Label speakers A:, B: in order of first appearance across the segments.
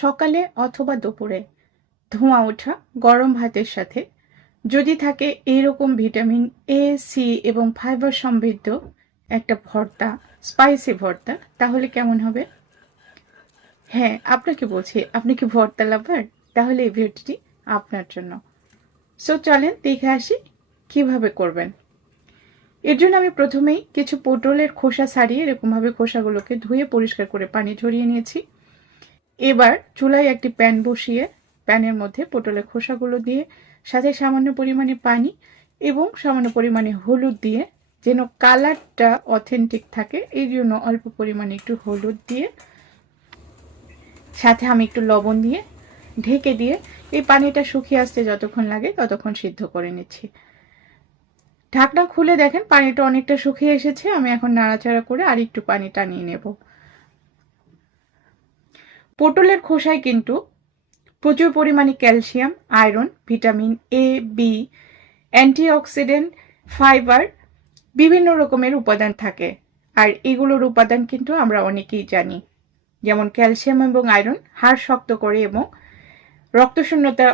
A: সকালে অথবা দুপুরে। ধোঁয়া ওঠা, গরম ভাতের সাথে। যদি থাকে এইরকম ভিটামিন এ সি এবং ফাইবার সমৃদ্ধ একটা ভর্তা স্পাইসি ভর্তা, তাহলে কেমন হবে? হ্যাঁ আপনাকে বলছি, আপনি কি ভর্তা লাভার তাহলে এই ভিডিওটি আপনার জন্য। সো চলেন দেখে আসি কীভাবে করবেন। এর জন্য আমি প্রথমেই কিছু পটলের খোসা ছাড়িয়ে এরকমভাবে খোসাগুলোকে ধুয়ে পরিষ্কার করে পানি ঝরিয়ে নিয়েছি। এবার চুলায় একটি প্যান বসিয়ে প্যানের মধ্যে পটলের খোসাগুলো দিয়ে, সাথে সামান্য পরিমাণে পানি এবং সামান্য পরিমাণে হলুদ দিয়ে যেন কালারটা অথেন্টিক থাকে, এই জন্য অল্প পরিমাণে একটু হলুদ দিয়ে, সাথে আমি একটু লবণ দিয়ে ঢেকে দিয়ে এই পানিটা শুকিয়ে আসতে যতক্ষণ লাগে ততক্ষণ সিদ্ধ করে নিচ্ছি। ঢাকনা খুলে দেখেন পানিটা অনেকটা শুকিয়ে এসেছে, আমি এখন নাড়াচাড়া করে আর একটু পানি টানিয়ে নেব। পটলের খোসায় কিন্তু প্রচুর পরিমাণে calcium, iron, vitamin A B antioxidant, fibre, বিভিন্ন রকমের উপাদান থাকে। আর এগুলোর উপাদান কিন্তু আমরা অনেকেই জানি। যেমন ক্যালসিয়াম এবং আয়রন হাড় শক্ত করে এবং রক্তশূন্যতা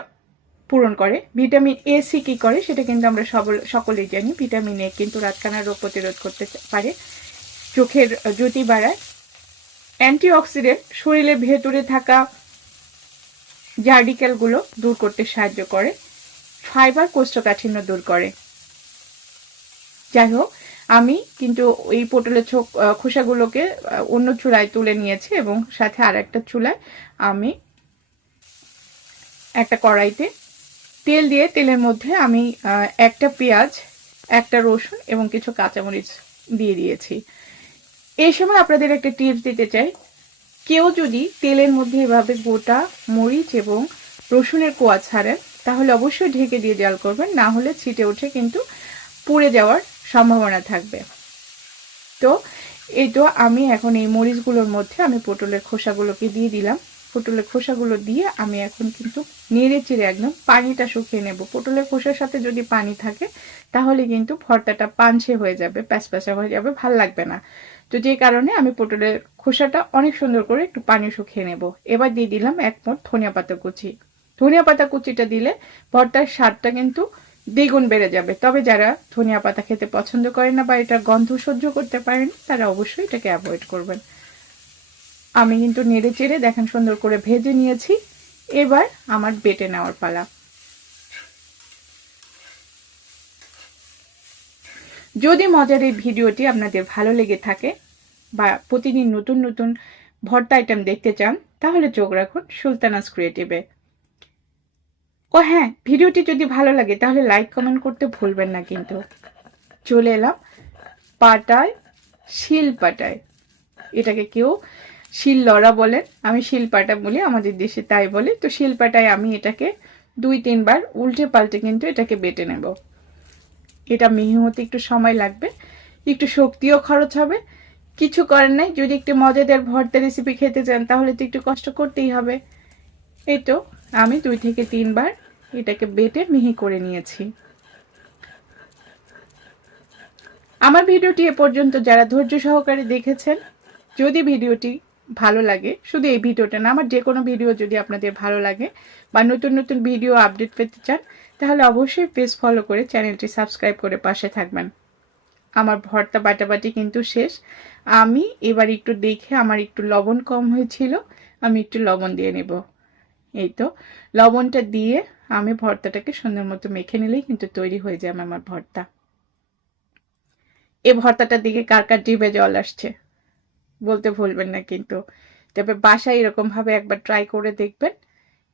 A: পূরণ করে। ভিটামিন এ সি কী করে সেটা কিন্তু আমরা সবল সকলেই জানি। ভিটামিন এ কিন্তু রাতকানা রোগ প্রতিরোধ করতে পারে। চোখের, জ্যোতি বাড়ায়। অ্যান্টিঅক্সিডেন্ট শরীরের ভেতরে থাকা জার্ডিক্যালগুলো দূর করতে সাহায্য করে, ফাইবার কোষ্ঠকাঠিন্য দূর করে। যাই হোক আমি কিন্তু এই পটলের খোসাগুলোকে অন্য চুলায় তুলে নিয়েছি এবং সাথে আর একটা চুলায় আমি একটা কড়াইতে তেল দিয়ে, তেলের মধ্যে আমি একটা পেঁয়াজ, একটা রসুন এবং কিছু কাঁচামরিচ দিয়ে দিয়েছি। এই সময় আপনাদের একটা টিপস দিতে চাই। কেউ যদি তেলের মধ্যে এভাবে গোটা মরিচ এবং রসুনের কোয়া ছাড়েন, তাহলে অবশ্যই ঢেকে দিয়ে জাল করবেন, না হলে ছিটে উঠে কিন্তু পুড়ে যাওয়ার সম্ভাবনা থাকবে। তো এই তো আমি এখন এই মরিচগুলোর মধ্যে আমি পটলের খোসাগুলোকে দিয়ে দিলাম। পটলের খোসাগুলো দিয়ে আমি এখন কিন্তু নেড়ে চেড়ে একদম পানিটা শুকিয়ে নেব। পটলের খোসার সাথে যদি পানি থাকে, তাহলে কিন্তু ভর্তাটা পাঞ্চে হয়ে যাবে, প্যাঁচপ্যাঁচা হয়ে যাবে, ভালো লাগবে না। তো যে কারণে আমি পটলের খোসাটা অনেক সুন্দর করে একটু পানি শুকিয়ে নেব। এবার দিয়ে দিলাম এক মোট ধনিয়া পাতা কুচি। ধনিয়া পাতা কুচিটা দিলে ভর্তার স্বাদটা কিন্তু দ্বিগুণ বেড়ে যাবে। তবে যারা ধনিয়া পাতা খেতে পছন্দ করে না বা এটা গন্ধ সহ্য করতে পারেন, তারা অবশ্যই এটাকে অ্যাভয়েড করবেন। আমি কিন্তু নেড়ে চেড়ে দেখেন সুন্দর করে ভেজে নিয়েছি। এবার আমার বেটে নেওয়ার পালা। যদি মজার এই ভিডিওটি আপনাদের ভালো লেগে থাকে বা প্রতিদিন নতুন নতুন ভর্তা আইটেম দেখতে চান, তাহলে চোখ রাখুন সুলতানাস ক্রিয়েটিভে ও হ্যাঁ ভিডিওটি যদি ভালো লাগে, তাহলে লাইক কমেন্ট করতে ভুলবেন না কিন্তু। চলে এলাম পাটায়, শিল পাটায়। এটাকে কেউ শিল লড়া বলেন আমি শিলপাটা বলি, আমাদের দেশে তাই বলে। তো শিলপাটায় আমি এটাকে দুই, তিনবার উল্টে পাল্টে কিন্তু এটাকে বেটে নেব। এটা মিহি হতে একটু সময় লাগবে, একটু শক্তিও খরচ হবে। কিছু করেন নাই, যদি একটু মজাদার ভর্তা রেসিপি খেতে চান, তাহলে তো একটু কষ্ট করতেই হবে। এই তো, আমি দুই থেকে তিনবার এটাকে বেটে মিহি করে নিয়েছি। আমার ভিডিওটি এ পর্যন্ত, যারা ধৈর্য সহকারে দেখেছেন, যদি ভিডিওটি ভালো লাগে। শুধু এই ভিডিওটা না, আমার যে কোনো ভিডিও যদি আপনাদের ভালো লাগে বা নতুন নতুন ভিডিও আপডেট পেতে চান, তাহলে অবশ্যই পেজ ফলো করে চ্যানেলটি সাবস্ক্রাইব করে পাশে থাকবেন। আমার ভর্তা বাটাবাটি কিন্তু শেষ। আমি এবার একটু দেখে আমার একটু লবণ কম হয়েছিল, আমি একটু লবণ দিয়ে নেব। এই তো, লবণটা দিয়ে আমি ভর্তাটাকে সুন্দর মতো মেখে নিলেই কিন্তু তৈরি হয়ে যাবে আমার ভর্তা। এই ভর্তাটার দিকে কার কার জিভে জল আসছে? বলতে ভুলবেন না কিন্তু। তবে বাসায় এরকমভাবে একবার ট্রাই করে দেখবেন।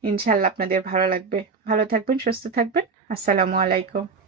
A: ইনশাল্লাহ আপনাদের ভালো লাগবে। ভালো থাকবেন, সুস্থ থাকবেন। আসসালামু আলাইকুম।